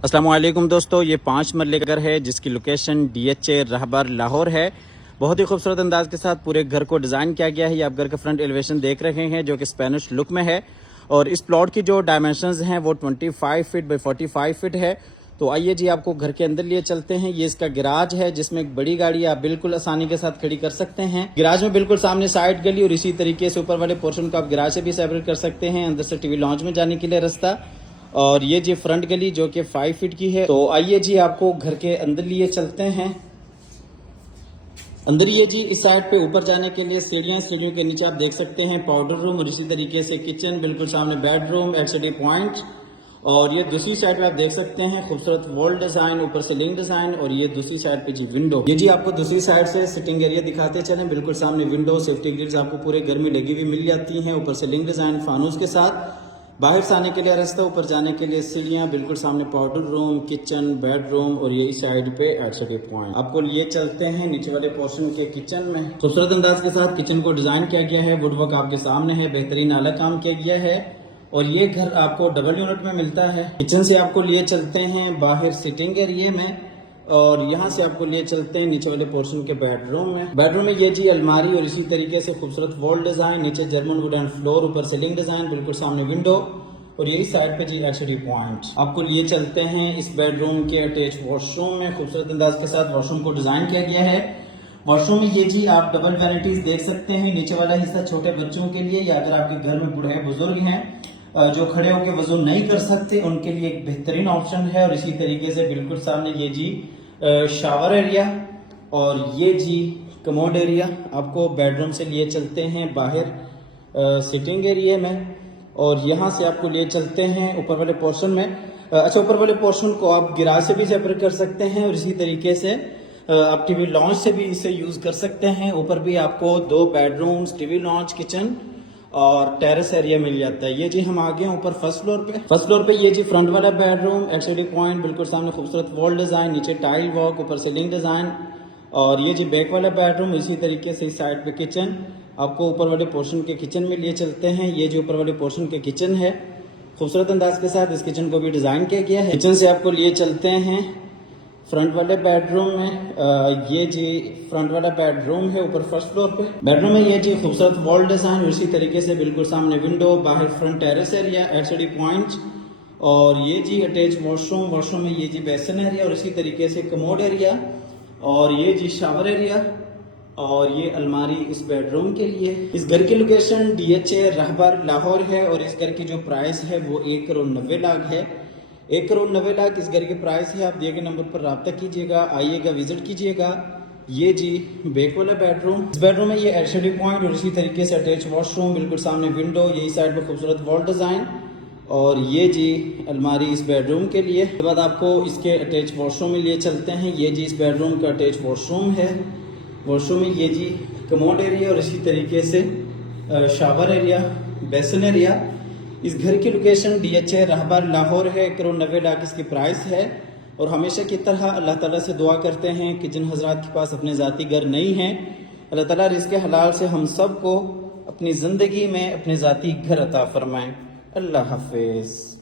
अस्सलामुअलैकुम दोस्तों, ये 5 मरले का घर है जिसकी लोकेशन DHA रहबर लाहौर है। बहुत ही खूबसूरत अंदाज के साथ पूरे घर को डिज़ाइन किया गया है। ये आप घर का फ्रंट एलिवेशन देख रहे हैं जो कि स्पेनिश लुक में है। और इस प्लॉट की जो डायमेंशंस हैं वो 25 फीट बाई 45 फीट है। तो आइए जी, आपको घर के अंदर लिए चलते हैं। ये इसका गैराज है जिसमें एक बड़ी गाड़ी आप बिल्कुल आसानी के साथ खड़ी कर सकते हैं। गैराज में बिल्कुल सामने साइड गली और इसी तरीके से ऊपर वाले पोर्शन को आप गैराज से भी सेपरेट कर सकते हैं। अंदर से टीवी लॉन्च में जाने के लिए रास्ता, और ये जी फ्रंट गली जो कि 5 फीट की है। तो आइए जी, आपको घर के अंदर लिए चलते हैं। अंदर ये जी इस साइड पे ऊपर जाने के लिए सीढ़ियां, सीढ़ियों के नीचे आप देख सकते हैं पाउडर रूम और इसी तरीके से किचन, बिल्कुल सामने बेडरूम, एलसीडी पॉइंट। और ये दूसरी साइड पे आप देख सकते हैं खूबसूरत वॉल डिजाइन, ऊपर सीलिंग डिजाइन। और ये दूसरी साइड पे जी विंडो। ये जी आपको दूसरी साइड से सिटिंग एरिया दिखाते चलें। बिल्कुल सामने विंडो, सेफ्टी ग्रिल्स आपको पूरे घर में लगी हुई मिल जाती हैं। ऊपर सीलिंग डिजाइन फानूस के साथ। बाहर से आने के लिए रास्ता, ऊपर जाने के लिए सीढ़ियां, बिल्कुल सामने पाउडर रूम, किचन, बेडरूम और यही साइड पे एलसीडी पॉइंट। आपको लिए चलते हैं नीचे वाले पोर्शन के किचन में। खूबसूरत अंदाज के साथ किचन को डिजाइन किया गया है। वुडवर्क आपके सामने है, बेहतरीन आला काम किया गया है। और ये घर आपको डबल यूनिट में मिलता है। किचन से आपको लिए चलते हैं बाहर सिटिंग एरिया में, और यहाँ से आपको लिए चलते हैं नीचे वाले पोर्शन के बेडरूम में। बेडरूम में ये जी अलमारी और इसी तरीके से खूबसूरत वॉल डिजाइन, नीचे जर्मन वुडन फ्लोर, ऊपर सीलिंग डिजाइन, बिल्कुल सामने विंडो और यही साइड पे जी एलसीडी पॉइंट। आपको लिए चलते हैं इस बेडरूम के अटैच वॉशरूम में। खूबसूरत अंदाज के साथ वॉशरूम को डिजाइन किया गया है। वॉशरूम में ये जी आप डबल वैनिटीज देख सकते हैं। नीचे वाला हिस्सा छोटे बच्चों के लिए, या अगर आपके घर में बूढ़े बुजुर्ग हैं जो खड़े होकर वजू नहीं कर सकते, उनके लिए एक बेहतरीन ऑप्शन है। और इसी तरीके से बिल्कुल सामने ये जी शावर एरिया और ये जी कमोड एरिया। आपको बेडरूम से लिए चलते हैं बाहर सिटिंग एरिया में, और यहाँ से आपको लिए चलते हैं ऊपर वाले पोर्शन में। अच्छा, ऊपर वाले पोर्शन को आप गिराज से भी सेपरेट कर सकते हैं और इसी तरीके से आप टीवी लॉन्च से भी इसे यूज कर सकते हैं। ऊपर भी आपको 2 बेडरूम्स, टीवी लॉन्च, किचन और टेरेस एरिया मिल जाता है। ये जी हम आ गए ऊपर फर्स्ट फ्लोर पे। फर्स्ट फ्लोर पे ये जी फ्रंट वाला बेडरूम, एलसीडी पॉइंट, बिल्कुल सामने खूबसूरत वॉल डिजाइन, नीचे टाइल वर्क, ऊपर सीलिंग डिजाइन। और ये जी बैक वाला बेडरूम, इसी तरीके से इस साइड पे किचन। आपको ऊपर वाले पोर्शन के किचन में लिए चलते हैं। ये जो ऊपर वाले पोर्शन के किचन है, खूबसूरत अंदाज के साथ इस किचन को भी डिजाइन किया गया है। किचन से आपको लिए चलते हैं फ्रंट वाले बेडरूम में। ये जी फ्रंट वाला बेडरूम है ऊपर फर्स्ट फ्लोर पे। बेडरूम में ये जी खूबसूरत वॉल डिजाइन, उसी तरीके से बिल्कुल सामने विंडो, बाहर front terrace area, LCD point. और ये जी अटैच वॉशरूम। वॉशरूम में ये जी बेसिन एरिया और इसी तरीके से कमोड एरिया, और ये जी शावर एरिया, और ये अलमारी इस बेडरूम के लिए। इस घर की लोकेशन DHA रहबर लाहौर है, और इस घर की जो प्राइस है वो 1,90,00,000 है। 1,90,00,000 इस घर की प्राइस है। आप दिए गए नंबर पर रब्ता कीजिएगा, आइएगा, विजिट कीजिएगा। ये जी बैक वाला बेडरूम। इस बेडरूम में ये एलसीडी पॉइंट और इसी तरीके से अटैच वॉशरूम, बिल्कुल सामने विंडो, यही साइड पे खूबसूरत वॉल डिजाइन। और ये जी अलमारी इस बेडरूम के लिए। उसके बाद आपको इसके अटैच वॉशरूम में लिए चलते हैं। ये जी इस बेडरूम का अटैच वॉशरूम है। वॉशरूम में ये जी कमोड एरिया और इसी तरीके से शावर एरिया, बेसिन एरिया। इस घर की लोकेशन DHA रहबर लाहौर है। 1,90,00,000 इसकी प्राइस है। और हमेशा की तरह अल्लाह ताला से दुआ करते हैं कि जिन हजरात के पास अपने ज़ाती घर नहीं हैं, अल्लाह ताला रिज़्क़ हलाल से हम सब को अपनी ज़िंदगी में अपने ज़ाती घर अता फरमाएं। अल्लाह हाफिज़।